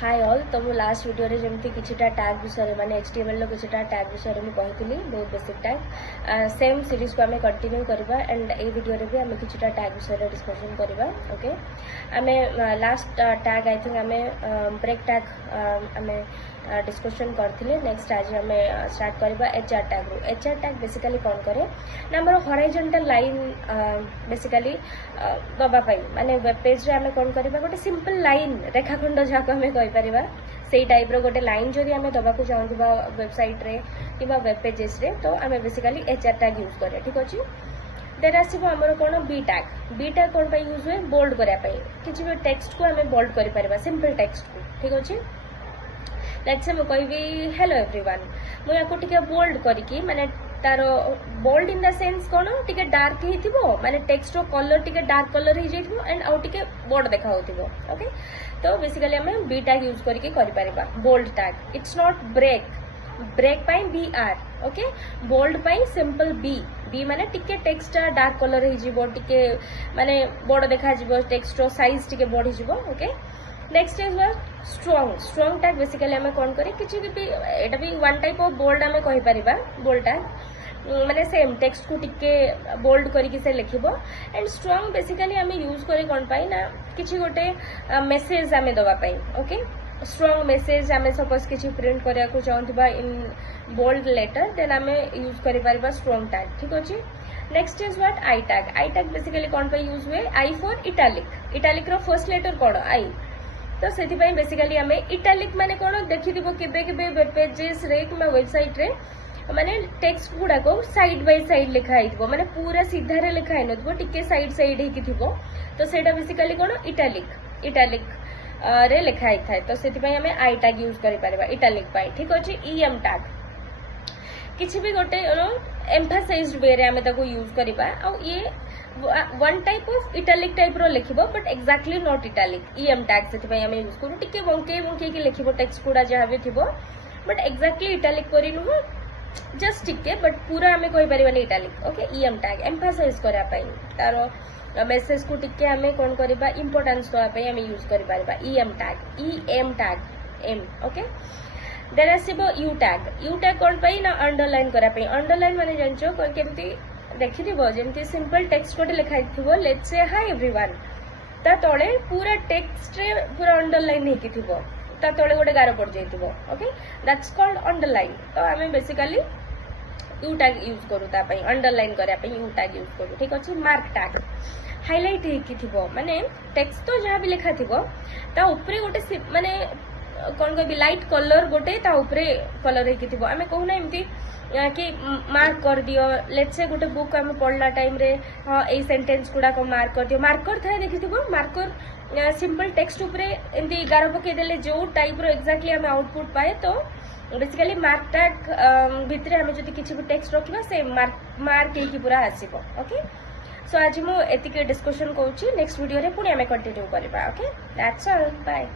Hi all. तो मु last video रे जमती किछटा टैग विषय माने एचटीएमएल लो किछटा टैग विषय मु कहितली बहुत बेसिक टैग सेम सीरीज को हमें कंटिन्यू करबा एंड ए वीडियो रे भी हमें किछटा टैग विषय डिस्कशन करबा। ओके, हमें लास्ट टैग आई थिंक हमें ब्रेक टैग हमें डिस्कशन करथिले। नेक्स्ट आज हमें स्टार्ट करबा एचआर टैग रो। एचआर टैग बेसिकली कोन करे ना हमर हॉरिजॉन्टल लाइन बेसिकली दबा पाई माने वेब पेज रे हमें कोन करबा गोटे सिंपल लाइन रेखाखंड जाको हमें कहि परिबा सेई टाइप रो गोटे लाइन जदि हमें दबाको चाहूबा वेबसाइट रे किबा वेब पेजेस रे तो हमें बेसिकली एचआर टैग यूज करे। ठीक अछि, देन आसीबो हमर कोन बी टैग कोन पे यूज हुए बोल्ड करिया पे किछि भी टेक्स्ट को हमें बोल्ड करि परिबा सिंपल टेक्स्ट को। ठीक अछि, लेट्स से मु कहबी हेलो एवरीवन मु याको टिके बोल्ड करिकी माने तार बोल्ड इन द सेंस कोन टिके डार्क हिथिबो माने टेक्स्ट रो कलर टिके डार्क कलर हि जइथिबो एंड आउ टिके बोर्ड देखा होथिबो। ओके, तो बेसिकली हमें बी टैग यूज करके करि परिबा bold tag. It's not break पाई बी आर। ओके, बोल्ड पाई सिंपल बी माने टिके टेक्स्ट डार्क कलर हि जिवो टिके माने बोर्ड देखा जिवो टेक्स्ट रो साइज टिके बढ़ी जिवो। Okay, next is strong tag. Basically हमें कौन करी किसी भी एटा भी वन टाइप ऑफ बोल्ड हमें कहि परिबा बोल्ड टैग माने सेम टेक्स्ट को टिके बोल्ड करिकि से लिखिबो एंड स्ट्रॉन्ग बेसिकली हमें यूज करे कोन पाई ना किछि गोटे मेसेज हमें दबा पाई। ओके, स्ट्रॉन्ग मेसेज हमें सपोज किछि प्रिंट करिया को चाहूबा इन बोल्ड लेटर देन हमें यूज करि परिबा स्ट्रॉन्ग टैग। ठीक अछि, next is what I tag basically कोन पे यूज हुए आई फॉर इटालिक रो फर्स्ट लेटर कोन आई तो से बेसिकली आम इटालिक माने कौन देखी केबे वेब पेजेस रे कि वेबसाइट रे माने टेक्स्ट गुडा को साइड बाय साइड लिखाई माने पूरा सीधा रे लिखाई नथबो टिके साइड ही थिबो तो सेटा बेसिकली कौन इटालिक रे लिखाई थाए तो से आम आई टैग यूज करि परबा इटालिक पाई। ठीक अछि, ईएम टैग किछि भी गोटे एम्फासाइज्ड वे रे आमे ताको यूज करबा आ ये one type of italic type रो लिखिबो but exactly not italic. EM tag से आम यूज करू टिके बंके की लिखिबो टेक्स्ट गुडा जहाँ भी थिबो बट एक्जाक्टली इटालिक करी नुह जस्ट टिके बट पूरा आमे कहि परिबानी italic. Okay, EM tag emphasize करा पई तारो मेसेज को टिके आमे कोन करबा इंपोर्टेंस दवा पई आमे यूज करि परबा EM tag em. Okay, then आसीबो यू टैग कोन पई ना अंडरलाइन करा पई। अंडरलाइन माने जानचो केमती देखिथिबो जेमती सिंपल टेक्स्ट कोटे लिखाई थिबो लेट्स से हाय एवरीवन ता तळे पूरा टेक्स्ट रे पूरा अंडरलाइन हेकी थिबो ता तळे गोटे गारो पड़ जाइथिबो। Okay, that's called underline. तो हमें बेसिकली यू टैग यूज करू ता पई अंडरलाइन करा पई यू टैग यूज करू। ठीक अछि, मार्क टैग हाइलाइट हेकी थिबो माने टेक्स्ट तो जहाँ भी लिखा थिबो ता ऊपरे गोटे माने कौन कहबी लाइट कलर गोटे ता ऊपरे कलर हेकी थिबो आमे कहू ना एमती कि मार्क कर दियो लेट्स से गोटे बुक आम पढ़ला टाइम रे हाँ ए सेंटेंस गुडा को मार्क कर दियो मार्कर थाए देखिथिबो मार्कर सिंपल टेक्स्ट ऊपरे एमती गारो पके देले जो टाइप रो एक्जाक्टली हम आउटपुट पाए तो बेसिकली मार्क टैग भितरे हमें जदि किछि भी टेक्स्ट रखिबा से मार्क हेकी पूरा आसीबो। ओके, सो आज मु एतिके डिस्कशन करूची नेक्स्ट वीडियो रे पुणी हमें कंटिन्यू करबा। Okay, that's all, bye.